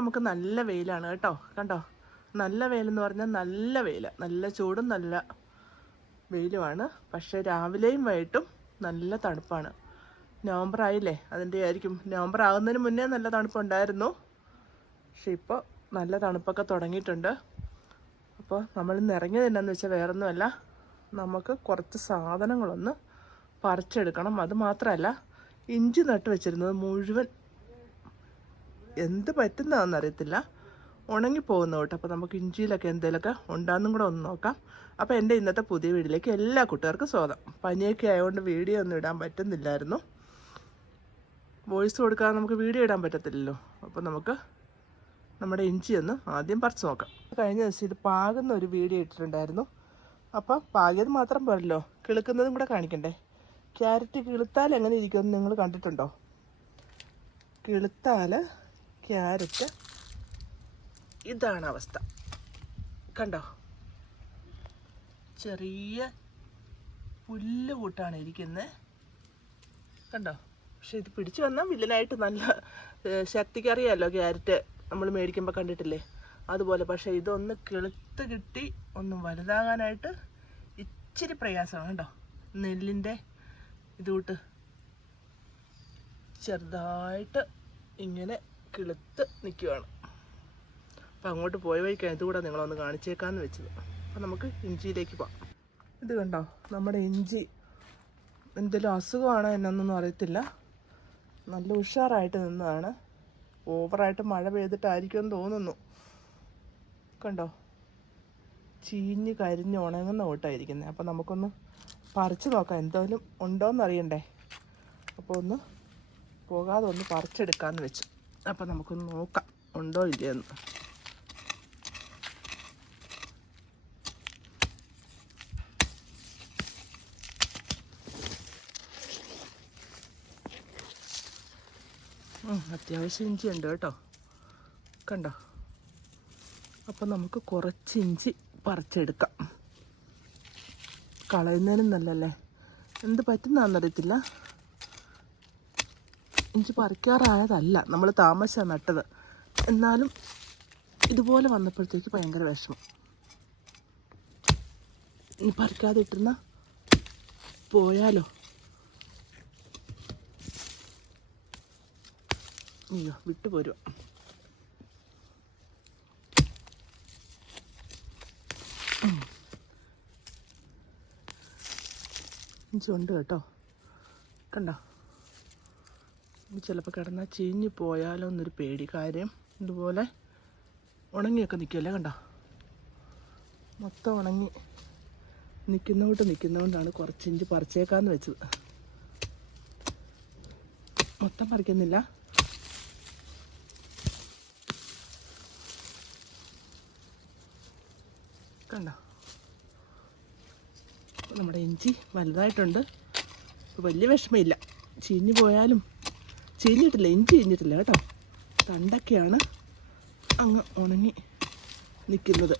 നമുക്ക് നല്ല വെയിലാണ് കേട്ടോ. കണ്ടോ, നല്ല വെയിലെന്ന് പറഞ്ഞാൽ നല്ല വെയിൽ, നല്ല ചൂടും നല്ല വെയിലുമാണ്. പക്ഷേ രാവിലെയും വൈകിട്ടും നല്ല തണുപ്പാണ്. നവംബർ ആയില്ലേ, അതിൻ്റെ ആയിരിക്കും. നവംബർ ആകുന്നതിന് മുന്നേ നല്ല തണുപ്പുണ്ടായിരുന്നു. പക്ഷെ ഇപ്പോൾ നല്ല തണുപ്പൊക്കെ തുടങ്ങിയിട്ടുണ്ട്. അപ്പോൾ നമ്മളിന്ന് ഇറങ്ങിയത് എന്നാന്ന് വെച്ചാൽ വേറൊന്നുമല്ല, നമുക്ക് കുറച്ച് സാധനങ്ങളൊന്ന് പറിച്ചെടുക്കണം. അത് മാത്രമല്ല, ഇഞ്ചി നട്ട് വെച്ചിരുന്നത് മുഴുവൻ എന്ത് പറ്റുന്നതെന്നറിയത്തില്ല, ഉണങ്ങിപ്പോകുന്ന കേട്ടോ. അപ്പോൾ നമുക്ക് ഇഞ്ചിയിലൊക്കെ എന്തെങ്കിലുമൊക്കെ ഉണ്ടാകുന്നും കൂടെ ഒന്ന് നോക്കാം. അപ്പോൾ എൻ്റെ ഇന്നത്തെ പുതിയ വീഡിയോയിലേക്ക് എല്ലാ കൂട്ടുകാർക്കും സ്വാഗതം. പനിയൊക്കെ ആയതുകൊണ്ട് വീഡിയോ ഒന്നും ഇടാൻ പറ്റുന്നില്ലായിരുന്നു. വോയിസ് കൊടുക്കാതെ നമുക്ക് വീഡിയോ ഇടാൻ പറ്റത്തില്ലല്ലോ. അപ്പോൾ നമുക്ക് നമ്മുടെ ഇഞ്ചി ഒന്ന് ആദ്യം പറിച്ച് നോക്കാം. കഴിഞ്ഞ ദിവസം ഇത് പാകുന്ന ഒരു വീഡിയോ ഇട്ടിട്ടുണ്ടായിരുന്നു. അപ്പോൾ പാകിയത് മാത്രം പോരല്ലോ, കിളുക്കുന്നതും കൂടെ കാണിക്കണ്ടേ. ക്യാരറ്റ് കിളുത്താൽ എങ്ങനെ ഇരിക്കുമെന്ന് നിങ്ങൾ കണ്ടിട്ടുണ്ടോ? കിളുത്താൽ ക്യാരറ്റ് ഇതാണ് അവസ്ഥ. കണ്ടോ, ചെറിയ പുല്ല് കൂട്ടാണ് ഇരിക്കുന്നത്. കണ്ടോ, പക്ഷെ ഇത് പിടിച്ചു വന്നാൽ വില്ലനായിട്ട് നല്ല ശക്തിക്കറിയാമല്ലോ. ക്യാരറ്റ് നമ്മൾ മേടിക്കുമ്പോൾ കണ്ടിട്ടില്ലേ, അതുപോലെ. പക്ഷേ ഇതൊന്ന് കിളുത്ത് കിട്ടി ഒന്ന് വലുതാകാനായിട്ട് ഇച്ചിരി പ്രയാസമാണ്. കണ്ടോ, നെല്ലിൻ്റെ ഇതുകൂട്ട് ചെറുതായിട്ട് ഇങ്ങനെ കിളുത്ത് നിൽക്കുകയാണ്. അപ്പം അങ്ങോട്ട് പോയ വഴിക്കാണ് ഇതുകൂടെ നിങ്ങളൊന്ന് കാണിച്ചേക്കാമെന്ന് വെച്ചത്. അപ്പം നമുക്ക് ഇഞ്ചിയിലേക്ക് പോകാം. ഇത് കണ്ടോ, നമ്മുടെ ഇഞ്ചി എന്തെങ്കിലും അസുഖമാണോ എന്നൊന്നും അറിയത്തില്ല, നല്ല ഉഷാറായിട്ട് നിന്നതാണ്. ഓവറായിട്ട് മഴ പെയ്തിട്ടായിരിക്കുമെന്ന് തോന്നുന്നു. കണ്ടോ, ചീഞ്ഞ് കരിഞ്ഞ് ഉണങ്ങുന്ന കൂട്ടായിരിക്കുന്നത്. അപ്പം നമുക്കൊന്ന് പറിച്ച് നോക്കാം, എന്തെങ്കിലും ഉണ്ടോയെന്നറിയണ്ടേ. അപ്പോൾ ഒന്ന് പോകാതെ ഒന്ന് പറിച്ചെടുക്കാമെന്ന് വെച്ചു. അപ്പം നമുക്കൊന്ന് നോക്കാം ഉണ്ടോ ഇല്ലയെന്ന്. അത്യാവശ്യം ഇഞ്ചി ഉണ്ട് കേട്ടോ. കണ്ടോ, അപ്പം നമുക്ക് കുറച്ച് ഇഞ്ചി പറിച്ചെടുക്കാം. കളയുന്നതിനും നല്ലല്ലേ. എന്ത് പറ്റുന്നതെന്നറിയത്തില്ല. ഇഞ്ചി പറിക്കാറായതല്ല, നമ്മൾ താമസിച്ചാണ് നട്ടത്. എന്നാലും ഇതുപോലെ വന്നപ്പോഴത്തേക്ക് ഭയങ്കര വിഷമം. ഇനി പറിക്കാതെ ഇട്ടിരുന്ന പോയാലോ. അയ്യോ, വിട്ടുപോരുക. ഇഞ്ചി ഉണ്ട് കേട്ടോ. കണ്ടോ, ചിലപ്പോൾ കിടന്നാൽ ചീഞ്ഞ് പോയാലോ എന്നൊരു പേടി. കാര്യം ഇതുപോലെ ഉണങ്ങിയൊക്കെ നിൽക്കുമല്ലേ. കണ്ടോ, മൊത്തം ഉണങ്ങി നിൽക്കുന്നതുകൊണ്ടാണ് കുറച്ച് ഇഞ്ചി പറിച്ചേക്കാന്ന് വെച്ചത്. മൊത്തം പറിക്കുന്നില്ല. കണ്ടോ, നമ്മുടെ ഇഞ്ചി വലുതായിട്ടുണ്ട്. വലിയ വിഷമമില്ല. ചീഞ്ഞു പോയാലും ചീഞ്ഞിട്ടില്ല, ഇഞ്ചി ചീഞ്ഞിട്ടില്ല കേട്ടോ. തണ്ടൊക്കെയാണ് അങ്ങ് ഉണങ്ങി നിൽക്കുന്നത്.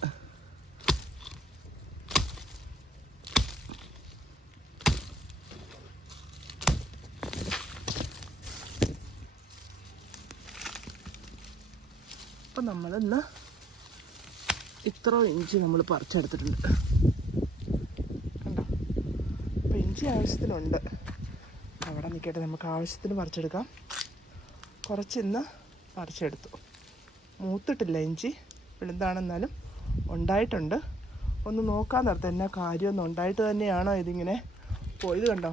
അപ്പം നമ്മളിന്ന് ഇത്ര ഇഞ്ചി നമ്മൾ പറിച്ചെടുത്തിട്ടുണ്ട്. കണ്ടോ, അപ്പം ഇഞ്ചി ആവശ്യത്തിനുണ്ട്. അവിടെ നിൽക്കട്ടെ, നമുക്ക് ആവശ്യത്തിന് പറിച്ചെടുക്കാം. കുറച്ചിന്ന് പറിച്ചെടുത്തു. മൂത്തിട്ടില്ല ഇഞ്ചി, വലുതാണെന്നാലും ഉണ്ടായിട്ടുണ്ട്. ഒന്ന് നോക്കാൻ നിർത്താം എന്നാ കാര്യമൊന്നും ഉണ്ടായിട്ട് തന്നെയാണോ ഇതിങ്ങനെ പോയത്. കണ്ടോ,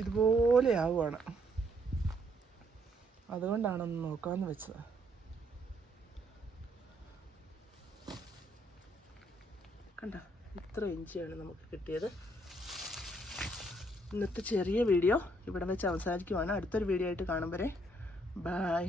ഇതുപോലെ ആവുകയാണ്. അതുകൊണ്ടാണൊന്ന് നോക്കാമെന്ന് വെച്ചത്. കണ്ടോ, ഇത്ര ഇഞ്ചിയാണ് നമുക്ക് കിട്ടിയത്. ഇന്നത്തെ ചെറിയ വീഡിയോ ഇവിടെ വെച്ച് അവസാനിക്കുവാണ്. അടുത്തൊരു വീഡിയോ ആയിട്ട് കാണും വരെ ബൈ.